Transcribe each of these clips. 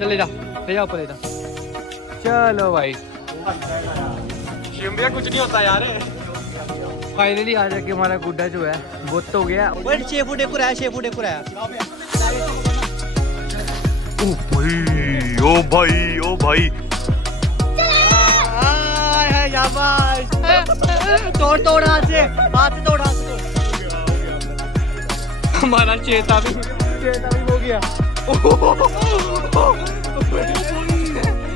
चल ले जा ऊपर ले जा। चलो भाई शिमबिया कुछ नहीं होता यार। फाइनली आ जाके हमारा गुड्डा जो है वो तो गया। 6 फुट एक है, 6 फुट एक है। ओ भाई तोड़ हाथ से तोड़। हमारा चेता भी हो गया।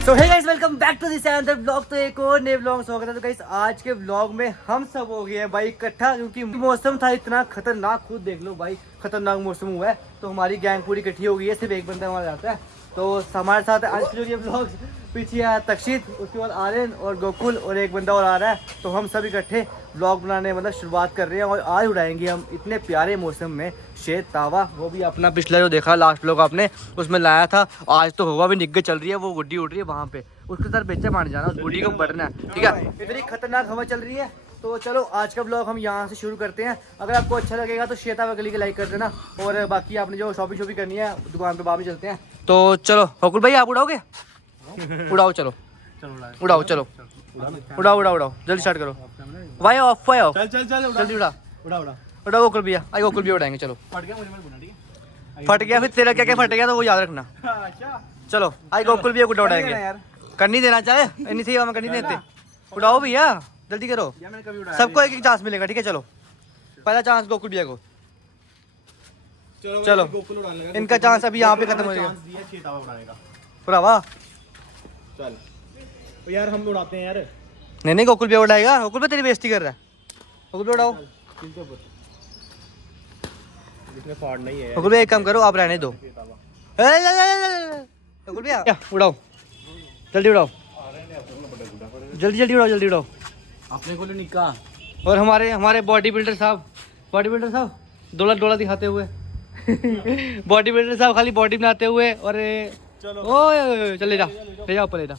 So hey guys, welcome back to this another vlog। तो एक और नए vlog में स्वागत है। तो गाइस आज के vlog में हम सब हो गए हैं भाई इकट्ठा, क्योंकि मौसम था इतना खतरनाक, खुद देख लो भाई खतरनाक मौसम हुआ है। तो हमारी गैंग पूरी इकट्ठी हो गई है, सिर्फ एक बंदा हमारा जाता है। तो हमारे साथ आज के जो ये vlog पीछे है तक्षित, उसके बाद आर्यन और गोकुल और एक बंदा और आ रहा है। तो हम सब इकट्ठे व्लॉग बनाने मतलब शुरुआत कर रहे हैं और आज उड़ाएंगे हम इतने प्यारे मौसम में शेर तावा। वो भी अपना पिछला जो देखा लास्ट व्लॉग आपने उसमें लाया था। आज तो हवा भी निग्गे चल रही है, वो गुड्डी उड़ रही है वहाँ पे, उसके साथ बेचा मान जाना, उस गुड्डी को बढ़ना है, ठीक है। इतनी खतरनाक हवा चल रही है। तो चलो आज का ब्लॉग हम यहाँ से शुरू करते हैं। अगर आपको अच्छा लगेगा तो शेता वगली के लाइक कर देना, और बाकी आपने जो शॉपिंग करनी है दुकान पे बाद में चलते हैं। तो चलो गोकुल भाई आप उड़ाओगे? उड़ाओ चलो उड़ाओ चलो उड़ाओ जल्दी स्टार्ट करो। वाई ऑफ वाई ऑफ जल्दी उड़ाओ गोकुल भैया, आई गोकुल भैया उड़ाएंगे। चलो फट गया फिर तेरा क्या फट गया तो वो याद रखना। चलो आई गोकुल भैया गुड्डा उड़ाएंगे। करनी देना चाहे इतनी सही हमें करनी देते। उड़ाओ भैया जल्दी करो, सबको एक चांस मिलेगा, ठीक है। चलो पहला चांस गोकुल भैया को। चलो इनका चांस अभी यहाँ पे खत्म हो जाएगा। भरावा चल तो यार हम उड़ाते हैं यार। नहीं गोकुल भैया उड़ाएगा। गोकुल भैया तेरी बेइज्जती कर रहा है। गोकुल भैया उड़ाओ। इसमें फाड़ नहीं है। गोकुल भैया एक काम करो, आप रहने दो। गोकुल भैया उड़ाओ जल्दी उड़ाओ, जल्दी उड़ाओ। अपने को निका और हमारे बॉडी बिल्डर साहब डोला दिखाते हुए बॉडी बिल्डर साहब खाली बॉडी बनाते हुए। और ओए चल ले जा ऊपर ले जा।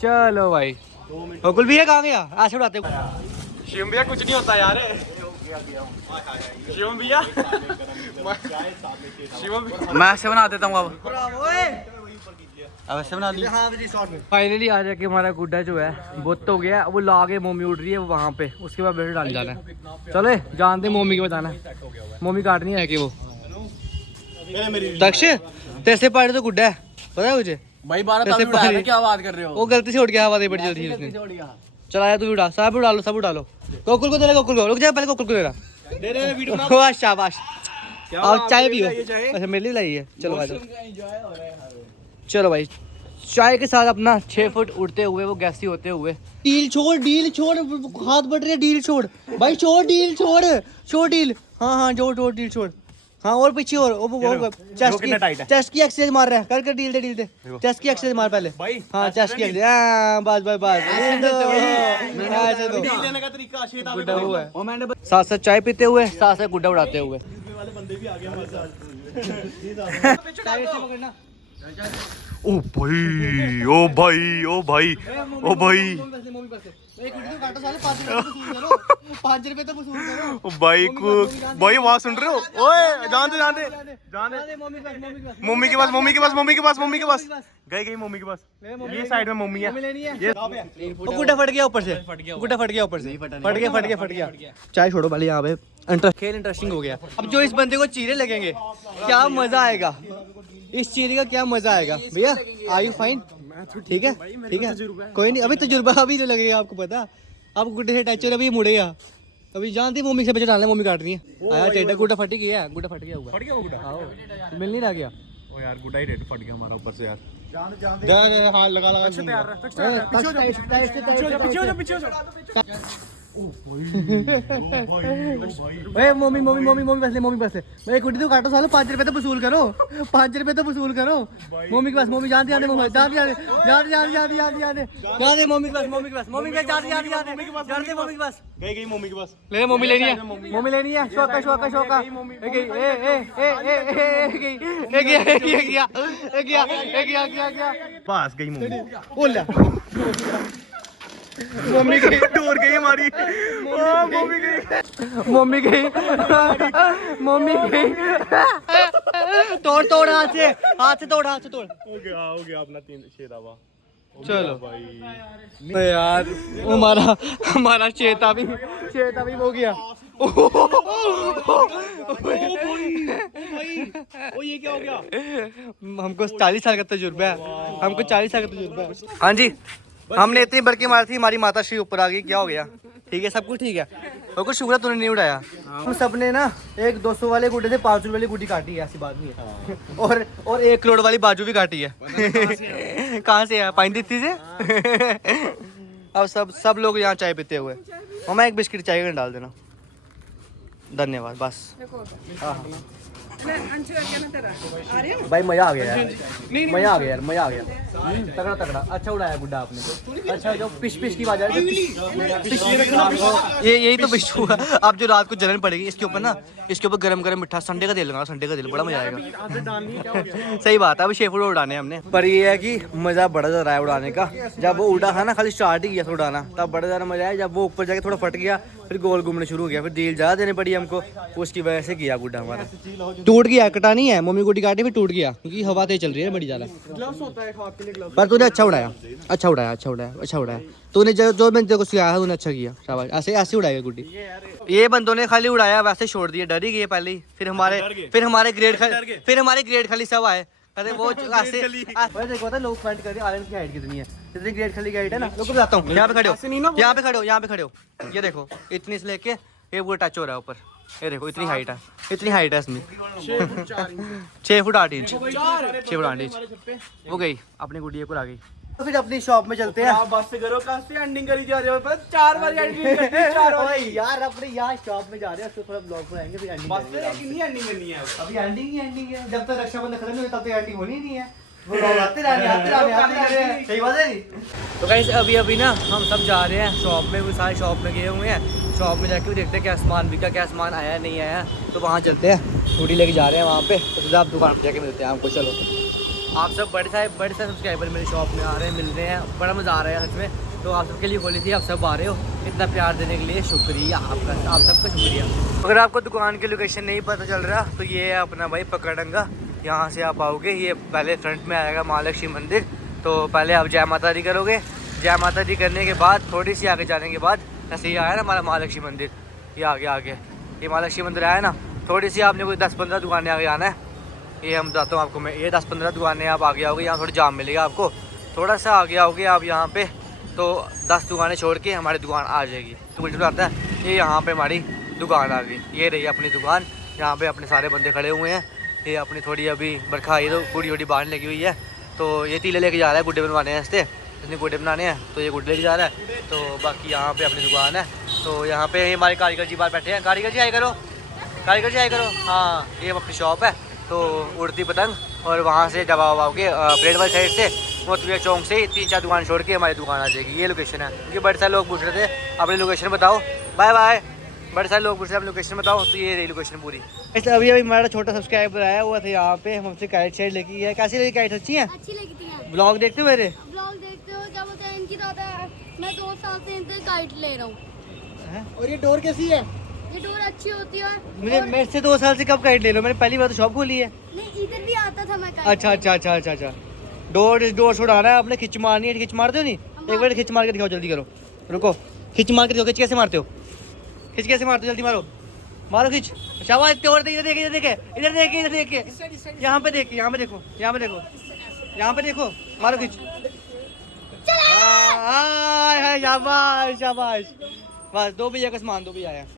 चलो भाई गोकुल भैया कहाँ गया? ऐसे उड़ाते शिमबिया कुछ नहीं होता यार। शिमबिया मैं ऐसे बना देता हूँ अब ऐसे बना ली। फाइनली आ जाके हमारा गुड्डा जो है वो तो गया। वो लागे मोमी उड़ रही है वहाँ पे, उसके बाद बेटे डाल जाना है। चले जानते मोमी के बताना है, मोमी काटनी है कि वो दक्ष तैसे पाड़े तो गुड्डा है, पता है मुझे भाई 12 क्या बात कर रहे हो? वो गलती से उड़ गया हवा दे बड़ी जल्दी उसने। चला आया तू भी उड़ा, सब उड़ा लो, सब उड़ा लो। गोकुल को दे रहा, गोकुल को रुक जा, पहले गोकुल को दे रहा। वाह शाबाश। अब चाय पियो। अच्छा मेरे लिए लाई है। चलो आ जाओ। चलो भाई चाय के साथ अपना 6 फुट उड़ते हुए वो गैसी होते हुए। डील छोड़ हाथ बढ़ रहे हैं। डील छोड़ भाई, छोड़ डील। हाँ जोड़ डील छोड़। हाँ और पीछे और चेस्ट की एक्सरसाइज मार रहा है। कर डील दे चेस्ट की एक्सरसाइज मार पहले। हाँ चेस्ट की एक्सरसाइज। बस साथ साथ चाय पीते हुए साथ साथ गुड्डा उड़ाते हुए। ओ भाई 5 रुपए तो वसूल करो। भाई आवाज सुन रहे हो? ओए जान दे मम्मी के पास गई मम्मी के पास। ये साइड में मम्मी है। ये गुड्डा फट गया ऊपर से। फट गया। चाय छोड़ो भले, यहाँ पे खेल इंटरेस्टिंग हो गया। अब जो इस बंदे को चीरे लगेंगे क्या मजा आएगा, इस चीरे का क्या मजा आएगा। भैया आर यू फाइन? ठीक है कोई नहीं, अभी तजुर्बा अभी जो लगेगा आपको पता। आप गुड्डे से टच हो, अभी मुड़ेगा। अभी जानती मम्मी से बच्चे डालने, मम्मी काट रही है। आया टेढ़ा गुड्डा फट गया होगा। आओ मिल नहीं रहा गया। ओ यार गुड्डा ही फट गया हमारा ऊपर से यार। हाथ लगा पीछे हो जा। मम्मी बस भाई गुड्डी तो काटो सालो। 5 रुपए तो वसूल करो। मम्मी के पास मम्मी जानती जाने मम्मी के पास गई मम्मी के पास। ले मम्मी लेनी है। शौका पास गई मम्मी। मम्मी गई डोर गई हमारी मम्मी गई मम्मी गई मम्मी गई तोड़ तोड़ हाथ से तोड़ हाथ से तोड़। हो गया अपना 3 शेरावा। चलो भाई तो यार हमारा चेता भी हो गया। ओ ये क्या हो गया? हमको 40 साल का तजुर्बा है, हमको 40 साल का तजुर्बा है। हाँ जी, हमने इतनी बड़की मारी थी, हमारी माता श्री ऊपर आ गई। क्या हो गया? ठीक है, सब कुछ ठीक है। और कुछ शुक्र तूने नहीं उड़ाया। हम सब ने ना एक 200 वाले गुड्डे से 500 वाली गुड्डी काटी है, ऐसी बात नहीं है। और 1 करोड़ वाली बाजू भी काटी है। कहाँ से है? पाइंदी से। अब सब लोग यहाँ चाय पीते हुए। और मैं एक बिस्किट चाय में डाल देना। धन्यवाद। बस भाई मजा आ गया यार, मजा आ गया यार, मजा आ गया। तगड़ा तगड़ा अच्छा उड़ाया गुड्डा आपने। अच्छा जो पिश पिश की आवाज आ रही है, यही तो पिश हुआ। अब जो रात को जलन पड़ेगी इसके ऊपर ना, इसके ऊपर गरम गरम मिठा संडे का तेल लगा, संडे का तेल बड़ा मजा आएगा। सही बात है, अभी शेफूड उड़ाने हमने। पर ये है कि मजा बड़ा ज्यादा आया उड़ाने का। जब वो उड़ा था ना, खाली स्टार्ट ही किया था उड़ाना, तब बड़ा ज्यादा मजा आया। जब वो ऊपर जाके थोड़ा फट गया, फिर गोल घूमने शुरू हो गया, फिर डील ज्यादा देनी पड़ी हमको, उसकी वजह से किया गुड्डा हमारा। टूट गया, कटा नहीं है, मम्मी गुड्डी काटी फिर टूट गया, क्योंकि हवा तेज चल रही है बड़ी ज्यादा। पर तूने अच्छा उड़ाया, अच्छा उड़ाया, अच्छा उड़ाया, अच्छा उड़ाया। तूने जो मैंने तेरे को सिखाया तूने अच्छा किया, शाबाश। ऐसे ऐसे उड़ाएगा गुड्डी। ये बंदों ने खाली उड़ाया, वैसे छोड़ दिया, डर ही गए पहले ही। फिर हमारे ग्रेड खाली सब आए, कहते वो ऐसे देखो था लोग कमेंट कर रहे हैं आयरन की हाइट कितनी है, जितनी ग्रेड खाली की हाइट है ना। लोगों को बताता हूँ, यहाँ पे खड़े हो, यहाँ पे खड़े हो, यहाँ पे खड़े हो। ये देखो इतनी से लेके ये पूरा टच हो रहा है ऊपर। ये देखो इतनी हाइट है, इतनी हाइट है इसमें। 6 फुट 8 इंच, 6 फुट 8 इंच। वो गई अपनी गुड़िया को आ गई। तो फिर अपनी शॉप में चलते हैं। बस करो, कहाँ से एंडिंग करी जा रहे हो? 4 बार एंडिंग यार अपने यहाँ शॉप में जा रहे हैं, उसको थोड़ा ब्लॉग पर आएंगे, फिर एंडिंग बस नहीं एंडिंग करनी है अभी। एंडिंग ही एंडिंग है, जब तक रक्षाबंधन खत्म नहीं होता तब तक एंडिंग होनी नहीं है। सही बात है। तो गाइस अभी ना हम सब जा रहे हैं शॉप में, वो सारे शॉप में गए हुए हैं। शॉप में जाके भी देखते हैं क्या सामान बिका, क्या सामान आया नहीं आया। तो वहाँ चलते हैं, स्कूटी लेके जा रहे हैं वहाँ पे। तो सीधा आप दुकान पर जाके मिलते हैं हमको। चलो आप सब बड़े सारे सब्सक्राइबर मेरी शॉप में आ रहे हैं, मिल रहे हैं, बड़ा मज़ा आ रहा है सच में। तो आप सबके लिए खोली थी, आप सब आ रहे हो, इतना प्यार देने के लिए शुक्रिया आपका, आप सबका शुक्रिया। अगर आपको दुकान की लोकेशन नहीं पता चल रहा तो ये है अपना भाई पकड़ंगा। यहाँ से आप आओगे, ये पहले फ्रंट में आएगा महालक्ष्मी मंदिर। तो पहले आप जय माता दी करोगे, जय माता दी करने के बाद थोड़ी सी आगे जाने के बाद ऐसे ही आया ना हमारा महालक्ष्मी मंदिर। ये आगे ये महालक्ष्मी मंदिर आया ना, थोड़ी सी आपने कोई 10-15 दुकानें आगे आना है। ये हम बताता हूँ आपको मैं, ये 10-15 दुकानें आप आगे आओगे, यहाँ थोड़ी जाम मिलेगा आपको। थोड़ा सा आगे आओगे आप यहाँ पे, तो 10 दुकानें छोड़ के हमारी दुकान आ जाएगी। तो मुझे आता है ये यहाँ पे हमारी दुकान आ गई। ये रही अपनी दुकान, यहाँ पे अपने सारे बंदे खड़े हुए हैं। ये अपनी थोड़ी अभी बरखा आई तो बूढ़ी बाहर लगी हुई है। तो ये तीले लेके जा रहा है, गुड्डे बनवाने हैं इससे, इसने गुड्डे बनाने हैं, तो ये गुड्डे लेके जा रहा है। तो बाकी यहाँ पे अपनी दुकान है। तो यहाँ पे हमारे कारीगर जी बाहर बैठे हैं। कारीगर जी आए करो, कारीगर जी आए करो। हाँ ये अपनी शॉप है। तो उड़ती पतंग, और वहाँ से जब आओगे प्लेट वाली साइड से, मोतिया चौक से 3-4 दुकान छोड़ के हमारी दुकान आ जाएगी। ये लोकेशन है। क्योंकि बड़े सारे लोग पूछ रहे थे अपनी लोकेशन बताओ, बाय बाय। बड़े सारे लोग पूछ रहे हैं अपनी लोकेशन बताओ, तो ये रही लोकेशन पूरी। इसलिए अभी हमारा छोटा सब्सक्राइबर आया हुआ था यहाँ पे, हमसे काइट शाइट लेके गया। कैसी लगी काइट? अच्छी है, अच्छी लगी थी। ब्लॉग देखते हो मेरे? ब्लॉग देखते हो, क्या बोलते हैं इनकी दादा, मैं 2 साल से इनसे गाइड ले रहा हूँ। और ये डोर कैसी है? ये डोर अच्छी होती है। मुझे मेरे से 2 साल से कब गाइड ले लो? मैंने पहली बार तो शॉप खोली है। नहीं इधर भी आता था मैं। अच्छा। डोर छुड़ाना है आपने, खिंच मारनी है। खिंच मारते हो नहीं? एक बार खिंच मार के दिखाओ, जल्दी करो। रुको, खिंच मार के दिखाओ। खिंच कैसे मारते हो? जल्दी मारो, खिंच। शाबाश। इधर देखे, यहाँ पे देखो, मारो खिंच। शाबाश। बस 2 भैया का सामान, 2 भैया आया।